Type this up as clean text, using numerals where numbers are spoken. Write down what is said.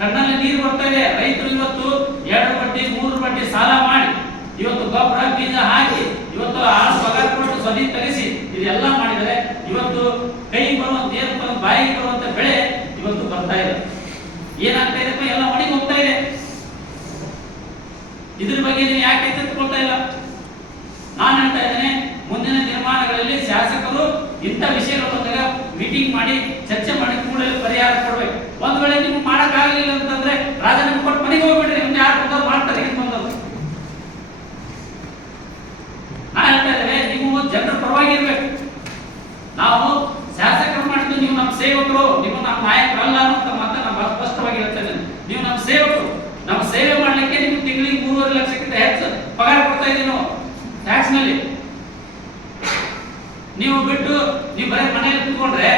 ಕಣ್ಣಲ್ಲಿ ನೀರು ಬರ್ತಾ ಇದೆ. ರೈತರು ಇವತ್ತು 2 ಬಡ್ಡಿ 3 ಬಡ್ಡಿ ಸಾಲ ಮಾಡಿ ಇವತ್ತು ಗೊಬ್ಬರ ಬೀಜ ಹಾಕಿ ಇವತ್ತು ಆಳು ಪಗಾರ ಕೊಟ್ಟು ಸದಿ ತೆಗೆಸಿ ಇದೆಲ್ಲ ಮಾಡಿದರೆ ಇವತ್ತು ಕೈಗೆ ಬರುವಂತ ಏನು ಬಾಯಿಗೆ ಬರುವಂತ ಬೆಳೆ ಇವತ್ತು ಬರ್ತಾ ಇದೆ. ಏನಾಗ್ತಾ ಇದೆಪ್ಪ, ಎಲ್ಲ ಒಣಗಿ ಹೋಗ್ತಾ ಇದೆ. ಇದ್ರ ಬಗ್ಗೆ ನೀವು ಯಾಕೆ ಎಚ್ಚೆತ್ತುಕೊಳ್ತಾ ಇಲ್ಲ? ನಾನು ಹೇಳ್ತಾ ಇದ್ದೇನೆ, ಮುಂದಿನ ನಿರ್ಮಾಣಗಳಲ್ಲಿ ಶಾಸಕರು ಇಂಥ ವಿಷಯಗಳು ಬಂದಾಗ ಮೀಟಿಂಗ್ ಮಾಡಿ ಚರ್ಚೆ ಮಾಡಿ ಕೂಡಲೇ ಪರಿಹಾರ ಕೊಡ್ಬೇಕು. ಒಂದ್ ವೇಳೆ ನಿಮ್ಗೆ ಮಾಡಕ್ ಆಗಲಿಲ್ಲ ಅಂತಂದ್ರೆ ರಾಜೀನಾಮೆ ಕೊಟ್ಟು ಮನೆಗೆ ಹೋಗ್ಬಿಡ್ರಿ. ನಿಮ್ಗೆ ಯಾರು ಬಂದವ್ರು ಮಾಡ್ತಾರೆ ಏನು ಬಂದವರು. ನಾ ಹೇಳ್ತಾ ಇದ್ದೇವೆ, ನೀವು ಜನರ ಪರವಾಗಿ ಇರ್ಬೇಕು. ನಾವು ಶಾಸಕರು ಮಾಡಿದ್ದು ನೀವು ನಮ್ಮ ಸೇವಕರು, ನೀವು ನಮ್ಮ ನಾಯಕರಲ್ಲ ಅಂತ ಮಾತ್ರ ನಾನು ಸ್ಪಷ್ಟವಾಗಿ ಹೇಳ್ತಾ ಇದ್ದೇನೆ. ನೀವು ನಮ್ಮ ಸೇವಕರು, ನಮ್ಮ ಸೇವೆ ಮಾಡ್ಲಿಕ್ಕೆ ನಿಮ್ಗೆ ತಿಂಗಳಿಗೆ 3.5 ಲಕ್ಷಕ್ಕಿಂತ ಹೆಚ್ಚು ಪಗಾರ ಕೊಡ್ತಾ ಇದ್ದೀವಿ ನಾವು ಟ್ಯಾಕ್ಸ್ ನಲ್ಲಿ. ನೀವು ಬಿಟ್ಟು ನೀವು ಬರೀ ಮನೆಯಲ್ಲಿ ಕೂತ್ಕೊಂಡ್ರೆ